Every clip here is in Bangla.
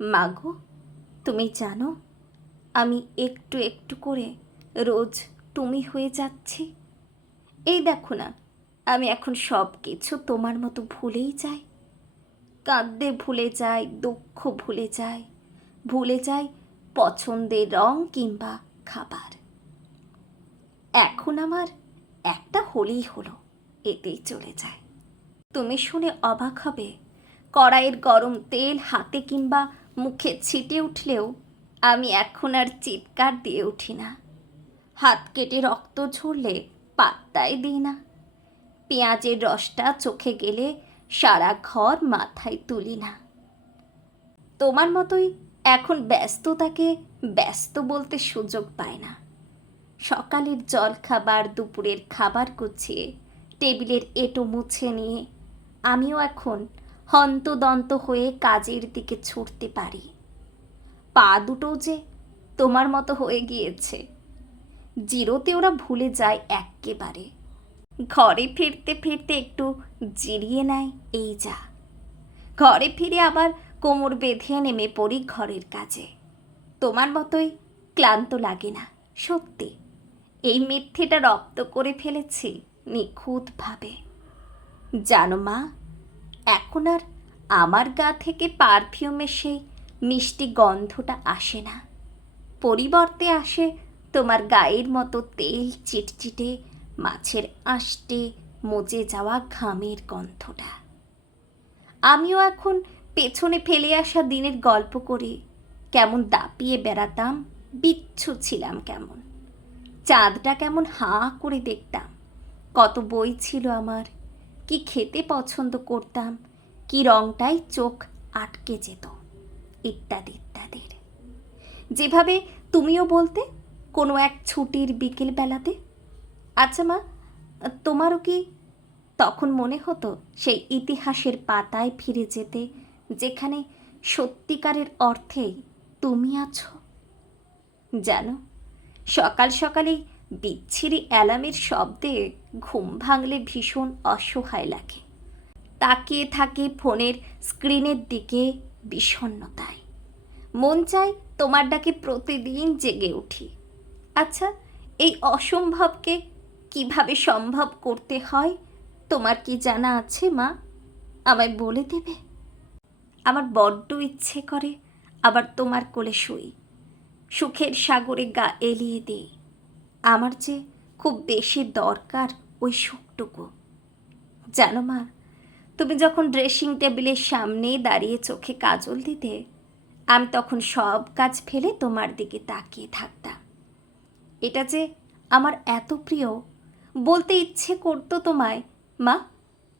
মাগো, তুমি জানো আমি একটু একটু করে রোজ তুমি হয়ে যাচ্ছি। এই দেখো না, আমি এখন সব কিছু তোমার মতো ভুলেই যাই। কাঁদতে ভুলে যাই, দুঃখ ভুলে যাই, ভুলে যাই পছন্দের রং কিংবা খাবার। এখন আমার একটা হলেই হলো, এতেই চলে যায়। তুমি শুনে অবাক হবে, কড়াইয়ের গরম তেল হাতে কিংবা মুখে ছিটে উঠলেও আমি এখন আর চিৎকার দিয়ে উঠি না। হাত কেটে রক্ত ঝরলে পাত্তাই দিই না। পেঁয়াজের রসটা চোখে গেলে সারা ঘর মাথায় তুলি না। তোমার মতোই এখন ব্যস্ততাকে ব্যস্ত বলতে সুযোগ পায় না। সকালের জল খাবার, দুপুরের খাবার গুছিয়ে টেবিলের এঁটো মুছে নিয়ে আমিও এখন হন্তদন্ত হয়ে কাজের দিকে ছুটতে পারি। পা দুটো যে তোমার মতো হয়ে গিয়েছে, জিরোতে ওরা ভুলে যায় এক্কেবারে। ঘরে ফিরতে ফিরতে একটু জিরিয়ে নেয়, এই যা। ঘরে ফিরে আবার কোমর বেঁধে নেমে পড়ি ঘরের কাজে। তোমার মতোই ক্লান্ত লাগে না, সত্যি। এই মিথ্যেটা রপ্ত করে ফেলেছি নিখুঁতভাবে। জানো মা, এখন আর আমার গা থেকে পারফিউমের সেই মিষ্টি গন্ধটা আসে না। পরিবর্তে আসে তোমার গায়ের মতো তেল চিটচিটে, মাছের আঁশটে মজে যাওয়া ঘামের গন্ধটা। আমিও এখন পেছনে ফেলে আসা দিনের গল্প করে কেমন দাপিয়ে বেড়াতাম, বিচ্ছু ছিলাম কেমন। চাঁদটা কেমন হাঁ করে দেখতাম। কত বই ছিল আমার, কি খেতে পছন্দ করতাম, কি রংটাই চোখ আটকে যেত, ইত্যাদি ইত্যাদির। যেভাবে তুমিও বলতে কোনো এক ছুটির বিকেল বেলাতে, আচ্ছা মা, তোমারও কি তখন মনে হতো সেই ইতিহাসের পাতায় ফিরে যেতে, যেখানে সত্যিকারের অর্থেই তুমি আছো? জানো, সকাল সকালেই বিচ্ছিরি অ্যালার্মের শব্দে ঘুম ভাঙলে ভীষণ অসহায় লাগে। তাকিয়ে থাকি ফোনের স্ক্রিনের দিকে বিষণ্ণতায়। মন চায় তোমার ডাকে প্রতিদিন জেগে উঠি। আচ্ছা, এই অসম্ভবকে কিভাবে সম্ভব করতে হয় তোমার কি জানা আছে মা? আমায় বলে দেবে? আমার বড্ড ইচ্ছে করে আবার তোমার কোলে শুই, সুখের সাগরে গা এলিয়ে দিই। আমার যে খুব বেশি দরকার ওই সুখটুকু। জানো মা, তুমি যখন ড্রেসিং টেবিলের সামনে দাঁড়িয়ে চোখে কাজল দিতে, আমি তখন সব কাজ ফেলে তোমার দিকে তাকিয়ে থাকতাম। এটা যে আমার এত প্রিয়, বলতে ইচ্ছে করতো তোমায়, মা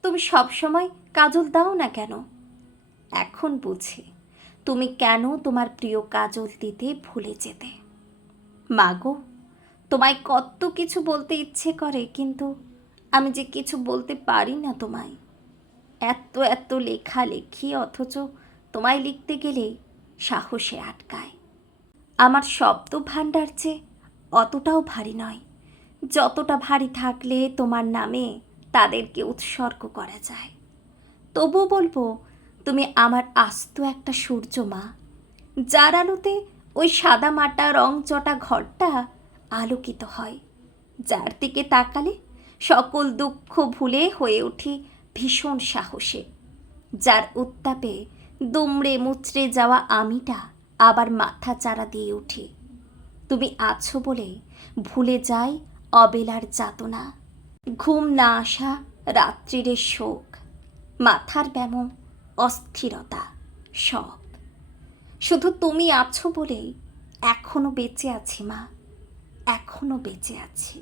তুমি সব সময় কাজল দাও না কেন? এখন বুঝি তুমি কেন তোমার প্রিয় কাজল দিতে ভুলে যেতে। মাগো, তোমায় কত কিছু বলতে ইচ্ছে করে, কিন্তু আমি যে কিছু বলতে পারি না তোমায়। এত এত লেখালেখি, অথচ তোমায় লিখতে গেলেই সাহসে আটকায়। আমার শব্দ ভাণ্ডার যে অতটাও ভারী নয়, যতটা ভারী থাকলে তোমার নামে তাদেরকে উৎসর্গ করা যায়। তবু বলবো, তুমি আমার আস্ত একটা সূর্য মা, যার আলোতে ওই সাদা মাটা রং চটা ঘরটা আলোকিত হয়, যার দিকে তাকালে সকল দুঃখ ভুলে হয়ে উঠি ভীষণ সাহসে, যার উত্তাপে দুমড়ে মুচড়ে যাওয়া আমিটা আবার মাথা চারা দিয়ে উঠি। তুমি আছো বলে ভুলে যাই অবেলার যাতনা, ঘুম না আসা রাত্রির শোক, মাথার ব্যামো, অস্থিরতা, সব। শুধু তুমি আছো বলেই এখনো বেঁচে আছি মা, এখনো বেঁচে আছি।